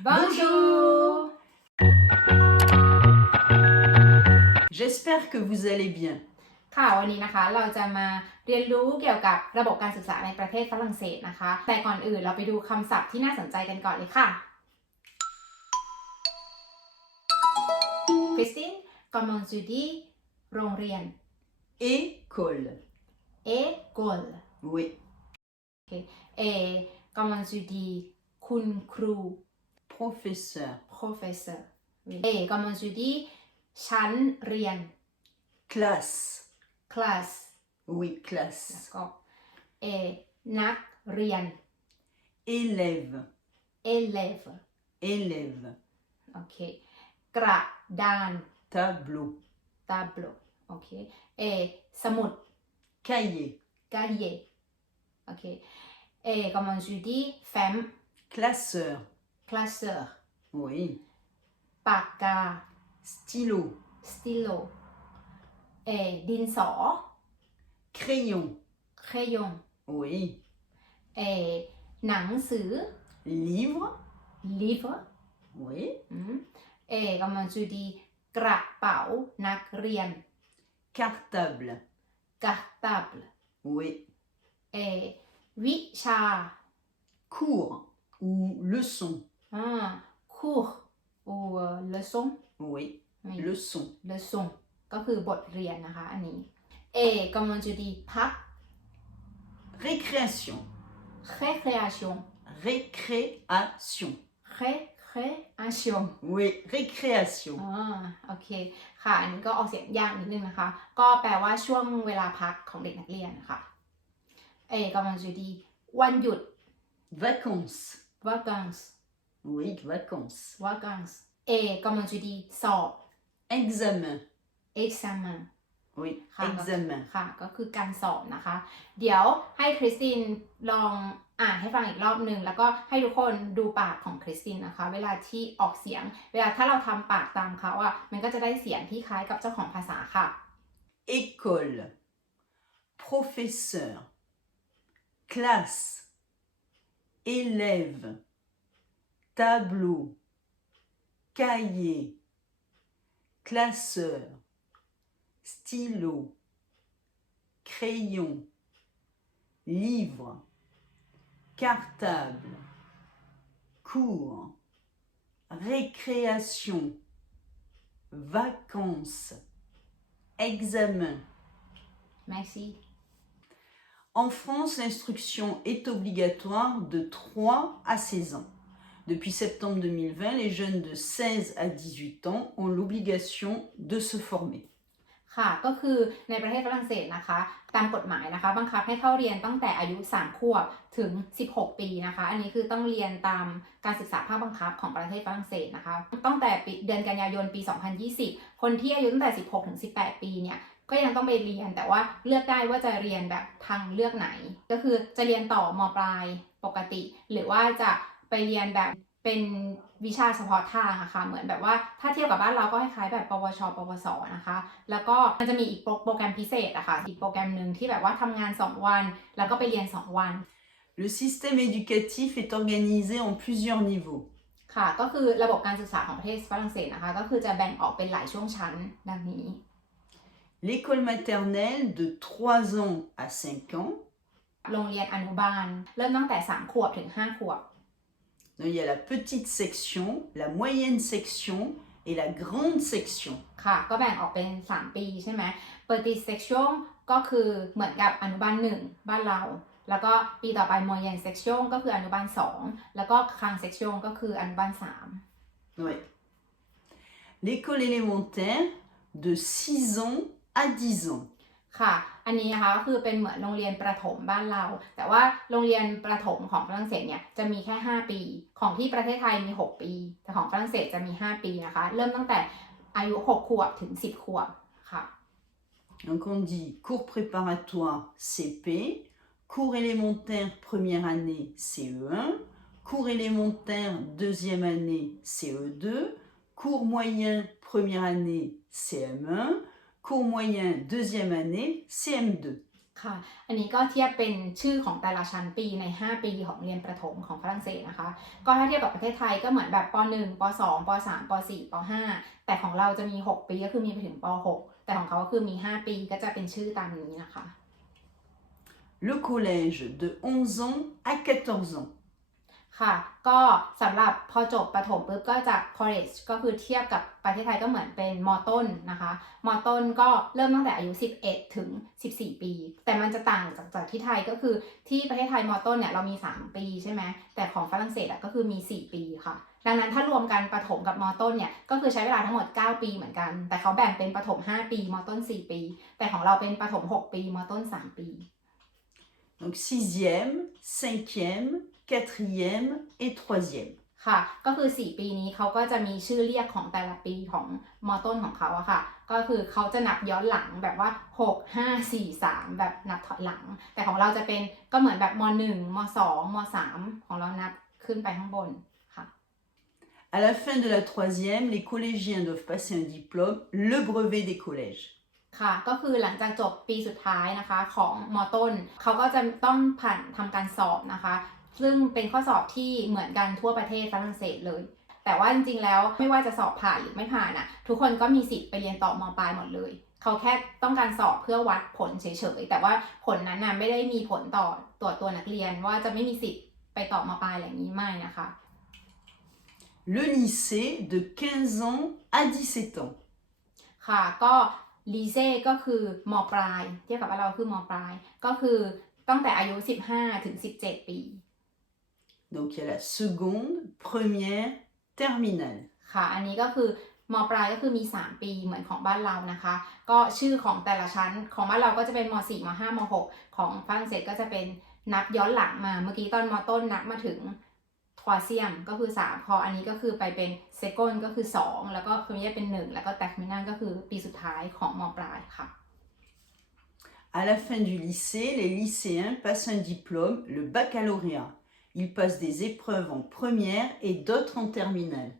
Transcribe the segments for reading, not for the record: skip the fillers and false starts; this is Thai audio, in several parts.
Bonjour! J'espère que vous allez bien. ค่ะวันนี้นะคะเราจะมาเรียนรู้เกี่ยวกับระบบการศึกษาในประเทศฝรั่งเศสนะคะแต่ก่อนอื่นเราไปดูคำศัพท์ที่น่าสนใจกันก่อนเลยค่ะ Christine comment tu dis โรงเรียน École. école Oui. et comment tu dis คุณครู Professeur. professeur et comment tu dis ชั้นเรียน Classe. class Oui, classe. แล้วก็ et นักเรียน Élève. élève Élève. โอเคกระดาน Tableau. tableau โอเคสมุด Cahier. cahier โอเคcomment tu dis femme Classeur. classeur Oui. ปากกา Stylo. stylo ดินสอ Crayon. crayon Oui. หนังสือ Livre. livre Oui. comment tu dis กระเป๋านักเรียน Cartable. cartable Oui. วิชา Cours ou leçon. cours ou leçon Oui. Leçon. leçon ก็คือบทเรียนนะคะอันนี้comment tu dis พัก Récréation. récréation Récréation. récréation Oui, récréation. โอเคค่ะอันนี้ก็ออกเสียงยากนิดนึงนะคะก็แปลว่าช่วงเวลาพักของเด็กนักเรียนนะคะcomment tu dis วันหยุด Vacances. vacances Oui, vacances. vacances comment tu dis สอบ Examen. examen Oui, ค่ะ examen. ค่ะก็คือการสอบนะคะเดี๋ยวให้คริสตินลองอ่านให้ฟังอีกรอบหนึ่งแล้วก็ให้ทุกคนดูปากของคริสตินนะคะเวลาที่ออกเสียงเวลาถ้าเราทำปากตามเขาอ่ะมันก็จะได้เสียงที่คล้ายกับเจ้าของภาษาค่ะ École. Professeur. Classe. Élève. Tableau. Cahier. Classeur. Stylo. Crayon. Livre. Cartable. Cours. Récréation. Vacances. Examen. Merci En France, l'instruction est obligatoire de 3 à 16 ans. Depuis septembre 2020, les jeunes de 16 à 18 ans ont l'obligation de se former. ค่ะก็คือในประเทศฝรั่งเศสนะคะตามกฎหมายนะคะบังคับให้เข้าเรียนตั้งแต่อายุ3ขวบถึง16ปีนะคะอันนี้คือต้องเรียนตามการศึกษาภาคบังคับของประเทศฝรั่งเศสนะคะตั้งแต่เดือนกันยายนปี2020คนที่อายุตั้งแต่16ถึง18ปีเนี่ยก็ยังต้องไปเรียนแต่ว่าเลือกได้ว่าจะเรียนแบบทางเลือกไหนก็คือจะเรียนต่อม.ปลายปกติหรือว่าจะไปเรียนแบบเป็นวิชาเฉพาะทางอะค่ะเหมือนแบบว่าถ้าเทียบกับบ้านเราก็คล้ายๆแบบปวชปวสนะคะแล้วก็มันจะมีอีกโปรแกรมพิเศษอะค่ะอีกโปรแกรมหนึ่งที่แบบว่าทำงาน2วันแล้วก็ไปเรียน2วัน Le système éducatif est organisé en plusieurs niveaux. ค่ะก็คือระบบการศึกษาของประเทศฝรั่งเศสนะคะก็คือจะแบ่งออกเป็นหลายช่วงชั้นดังนี้ L'école maternelle de 3 ans à 5 ans. โรงเรียนอนุบาลเริ่มตั้งแต่3ขวบถึง5ขวบ Il y a la petite section, la moyenne section et la grande section. ค่ะก็แบ่งออกเป็น3ปีใช่ไหม Petite section ก็คือเหมือนกับอนุบาล1บ้านเราแล้วก็ปีต่อไป Moyenne section ก็คืออนุบาล2แล้วก็ Grande section ก็คืออนุบาล3 Oui. L'école élémentaire de 6 ans à 10 ans. ค่ะอันนี้นะคะก็คือเป็นเหมือนโรงเรียนประถมบ้านเราแต่ว่าโรงเรียนประถมของฝรั่งเศสเนี่ยจะมีแค่5ปีของที่ประเทศไทยมี6ปีแต่ของฝรั่งเศสจะมี5ปีนะคะเริ่มตั้งแต่อายุ6ขวบถึง10ขวบค่ะ Donc on dit cours préparatoire CP, cours élémentaire première année CE1, cours élémentaire deuxième année CE2, cours moyen première année CM1, cours moyen deuxième année CM2. ค่ะ อันนี้ก็เทียบเป็นชื่อของแต่ละชั้นปีใน 5 ปีของเรียนประถมของฝรั่งเศสนะคะ ก็ถ้าเทียบกับประเทศไทยก็เหมือนแบบป .1 ป .2 ป .3 ป .4 ป .5 แต่ของเราจะมี 6 ปีก็คือมีไปถึงป .6 แต่ของเขาก็คือมี 5 ปีก็จะเป็นชื่อตามนี้นะคะ Le collège de 11 ans à 14 ans. ค่ะก็สำหรับพอจบประถมปุ๊บก็จะ college ก็คือเทียบกับประเทศไทยก็เหมือนเป็นมต้นนะคะมต้นก็เริ่มตั้งแต่อายุ11ถึง14 ปีแต่มันจะต่างจากที่ไทยก็คือที่ประเทศไทยมต้นเนี่ยเรามี3 ปีใช่ไหมแต่ของฝรั่งเศสก็คือมี4 ปีค่ะดังนั้นถ้ารวมกันประถมกับมต้นเนี่ยก็คือใช้เวลาทั้งหมด9 ปีเหมือนกันแต่เขาแบ่งเป็นประถม5 ปีมต้น4 ปีแต่ของเราเป็นประถม6 ปีมต้น3 ปี Donc 6e, 5e, 4e et 3e. ค่ะก็คือ4 ปีนี้เขาก็จะมีชื่อเรียกของแต่ละปีของมต้นของเขาอะค่ะก็คือเขาจะนับย้อนหลังแบบว่า6 5 4 3แบบนับถอยหลังแต่ของเราจะเป็นก็เหมือนแบบม1ม2ม3ของเรานับขึ้นไปข้างบนค่ะ À la fin de la 3e, les collégiens doivent passer un diplôme, le brevet des collèges. ค่ะก็คือหลังจากจบปีสุดท้ายนะคะของมต้นเขาก็จะต้องผ่านทำการสอบนะคะซึ่งเป็นข้อสอบที่เหมือนกันทั่วประเทศฝรั่งเศสเลยแต่ว่าจริงๆแล้วไม่ว่าจะสอบผ่านหรือไม่ผ่านอ่ะทุกคนก็มีสิทธิ์ไปเรียนต่อมปลายหมดเลยเขาแค่ต้องการสอบเพื่อวัดผลเฉยๆแต่ว่าผลนั้นน่ะไม่ได้มีผลต่อตัวนักเรียนว่าจะไม่มีสิทธิ์ไปต่อมปลายอะไรอย่างนี้ไม่นะคะ Le lycée de 15 ans à 17 ans. ค่ะก็ลีเซ่ก็คือมปลายเทียบกับว่าเราคือมปลายก็คือตั้งแต่อายุ15ถึง17 ปี Donc il y a la seconde, première, terminale. ค่ะอันนี้ก็คือมปลายก็คือมี3 ปีเหมือนของบ้านเรานะคะก็ชื่อของแต่ละชั้นของบ้านเราก็จะเป็นม4ม5ม6ของฝรั่งเศสก็จะเป็นนับย้อนหลังมาเมื่อกี้ตอนมต้นนับมาถึงทวาเซียมก็คือ3พออันนี้ก็คือไปเป็นเซคอนก็คือ2แล้วก็พรีเมียร์เป็น1แล้วก็แตกมินันก็คือปีสุดท้ายของมปลายค่ะ À la fin du lycée, les lycéens passent un diplôme, le baccalauréat. Ils passent des épreuves en première et d'autres en terminale.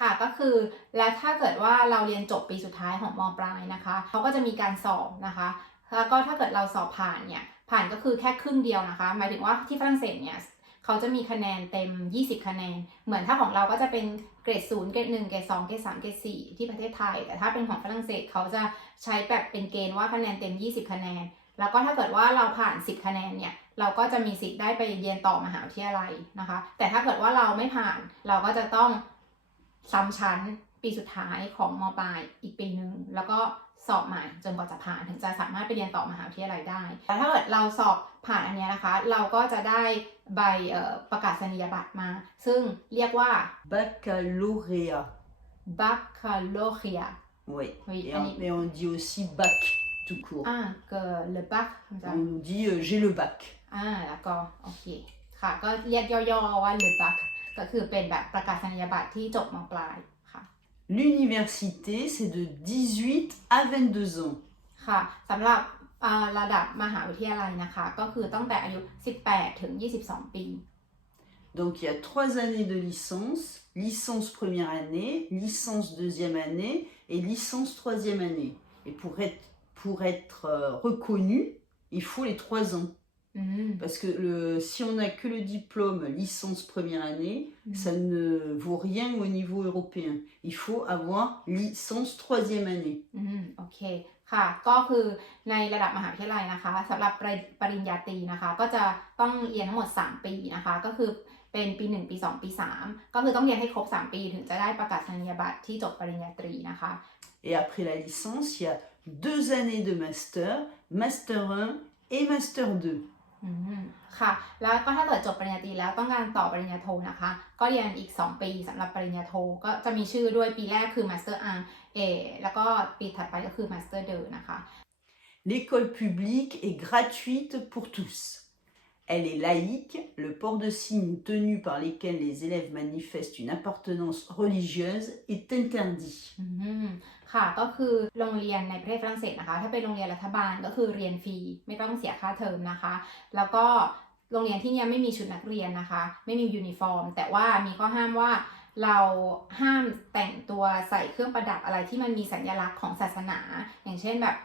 ค่ะก็คือแล้วถ้าเกิดว่าเราเรียนจบปีสุดท้ายของมปลายนะคะเขาก็จะมีการสอบนะคะแล้วก็ถ้าเกิดเราสอบผ่านเนี่ยผ่านก็คือแค่ครึ่งเดียวนะคะหมายถึงว่าที่ฝรั่งเศสเนี่ยเขาจะมีคะแนนเต็ม20 คะแนนเหมือนถ้าของเราก็จะเป็นเกรด0เกรด1เกรด2เกรด3เกรด4ที่ประเทศไทยแต่ถ้าเป็นของฝรั่งเศสเขาจะใช้แบบเป็นเกณฑ์ว่าคะแนนเต็ม20 คะแนนแล้วก็ถ้าเกิดว่าเราผ่าน10 คะแนนเนี่ยเราก็จะมีสิทธิ์ได้ไปเรียนต่อมหาวิทยาลัยนะคะแต่ถ้าเกิดว่าเราไม่ผ่านเราก็จะต้องซ้ำชั้นปีสุดท้ายของมปลายอีกปีหนึ่งแล้วก็สอบใหม่จนกว่าจะผ่านถึงจะสามารถไปเรียนต่อมหาวิทยาลัยได้แต่ถ้าเกิดเราสอบผ่านอันนี้นะคะเราก็จะได้ใบประกาศนียบัตรมาซึ่งเรียกว่า Baccalauréat. baccalauréat Oui. Oui, Et on dit aussi bac tout court. que le bac On nous dit j'ai le bac. แล้วก็โอเคค่ะก็เรียกย่อๆว่า le bac ก็คือเป็นแบบประกาศนียบัตรที่จบมปลายค่ะ L'université, c'est de 18 à 22 ans. ค่ะสำหรับระดับมหาวิทยาลัยนะคะก็คือตั้งแต่อายุ18ถึง22 ปี Donc il y a 3 années de licence, licence première année, licence deuxième année et licence troisième année. Et pour être reconnu, il faut les 3 ans. Parce que si on n'a que le diplôme licence première année, ça ne vaut rien au niveau européen. Il faut avoir licence troisième année. โอเคค่ะก็คือในระดับมหาวิทยาลัยนะคะสำหรับปริญญาตรีนะคะก็จะต้องเรียนทั้งหมด3 ปีนะคะก็คือเป็นปี1ปี2ปี3ก็คือต้องเรียนให้ครบ3 ปีถึงจะได้ประกาศนียบัตรที่จบปริญญาตรีนะคะ Et après la licence, il y a 2 années de master, master 1 et master 2. ค่ะแล้วก็ถ้าเกิดจบปริญญาตรีแล้วต้องการต่อปริญญาโทนะคะก็เรียนอีก2 ปีสำหรับปริญญาโทก็จะมีชื่อด้วยปีแรกคือ Master 1แล้วก็ปีถัดไปก็คือ Master 2นะคะ L'école publique est gratuite pour tous. Elle est laïque, le port de signes tenus par lesquels les élèves manifestent une appartenance religieuse est interdit. ค่ะก็คือโรงเรียนในประเทศฝรั่งเศสนะคะถ้าเป็นโรงเรียนรัฐบาลก็คือเรียนฟรีไม่ต้องเสียค่าเทอมนะคะแล้วก็โรงเรียนที่นี่ไม่มีชุดนักเรียนนะคะไม่มียูนิฟอร์มแต่ว่ามีข้อห้ามว่า เราห้ามแต่งตัวใส่เครื่องประดับอะไรที่มันมีสัญลักษณ์ของศาสนา อย่างเช่นแบบ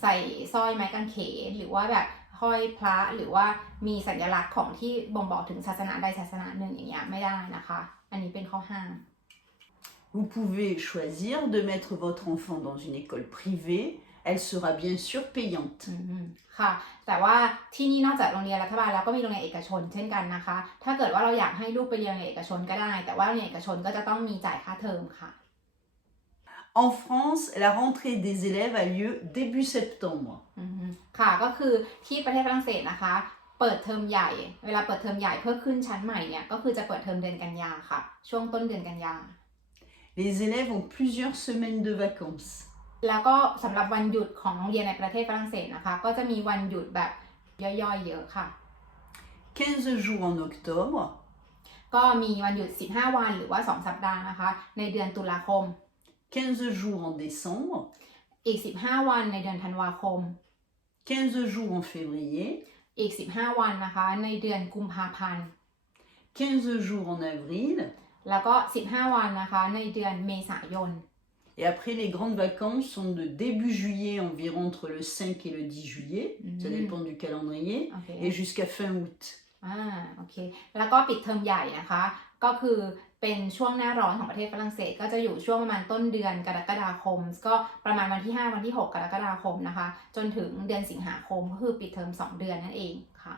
ใส่สร้อยไม้กางเขนหรือว่าแบบห้อยพระหรือว่ามีสัญลักษณ์ของที่บ่งบอกถึงศาสนาใดศาสนาหนึ่งอย่างเงี้ยไม่ได้นะคะอันนี้เป็นข้อห้าม Vous pouvez choisir de mettre votre enfant dans une école privée. Elle sera bien sûr payante. ค่ะแต่ว่าที่นี่นอกจากโรงเรียนรัฐบาลแล้วก็มีโรงเรียนเอกชนเช่นกันนะคะถ้าเกิดว่าเราอยากให้ลูกไปเรียนโรงเรียนเอกชนก็ได้แต่ว่าโรงเรียนเอกชนก็จะต้องมีจ่ายค่าเทอมค่ะ En France, la rentrée des élèves a lieu début septembre. ค่ะก็คือที่ประเทศฝรั่งเศสนะคะเปิดเทอมใหญ่เวลาเปิดเทอมใหญ่เพื่อขึ้นชั้นใหม่เนี่ยก็คือจะเปิดเทอมเดือนกันยาค่ะช่วงต้นเดือนกันยา Les élèves ont plusieurs semaines de vacances. แล้วก็สำหรับวันหยุดของโรงเรียนในประเทศฝรั่งเศสนะคะก็จะมีวันหยุดแบบย่อยๆเยอะค่ะ 15 jours en octobre, ก็มีวันหยุด15วันหรือว่า2สัปดาห์นะคะในเดือนตุลาคม 15 jours en décembre, อีก15วันในเดือนธันวาคม 15 jours en février, อีก15วันนะคะในเดือนกุมภาพันธ์ 15 jours en avril, แล้วก็15วันนะคะในเดือนเมษายน et après les grandes vacances sont de début juillet environ entre le 5 et le 10 juillet, ça dépend du calendrier, โอเค et jusqu'à fin août. โอเคแล้วก็ปิดเทอมใหญ่นะคะก็คือเป็นช่วงหน้าร้อนของประเทศฝรั่งเศสก็จะอยู่ช่วงประมาณต้นเดือนกรกฎาคมก็ประมาณวันที่5วันที่6กรกฎาคมนะคะจนถึงเดือนสิงหาคมก็คือปิดเทอม2เดือนนั่นเองค่ะ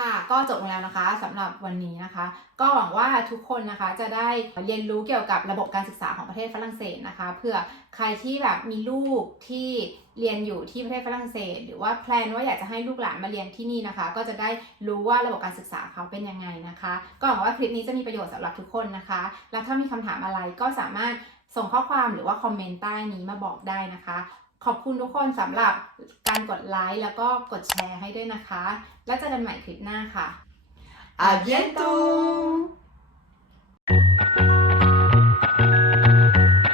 ค่ะก็จบลงแล้วนะคะสำหรับวันนี้นะคะก็หวังว่าทุกคนนะคะจะได้เรียนรู้เกี่ยวกับระบบการศึกษาของประเทศฝรั่งเศสนะคะเพื่อใครที่แบบมีลูกที่เรียนอยู่ที่ประเทศฝรั่งเศสหรือว่าแพลนว่าอยากจะให้ลูกหลานมาเรียนที่นี่นะคะก็จะได้รู้ว่าระบบการศึกษาเขาเป็นยังไงนะคะก็หวังว่าคลิปนี้จะมีประโยชน์สำหรับทุกคนนะคะแล้วถ้ามีคำถามอะไรก็สามารถส่งข้อความหรือว่าคอมเมนต์ใต้นี้มาบอกได้นะคะขอบคุณทุกคนสำหรับการกดไลค์แล้วก็กดแชร์ให้ด้วยนะคะแล้วเจอกันใหม่คลิปหน้าค่ะ À bientôt!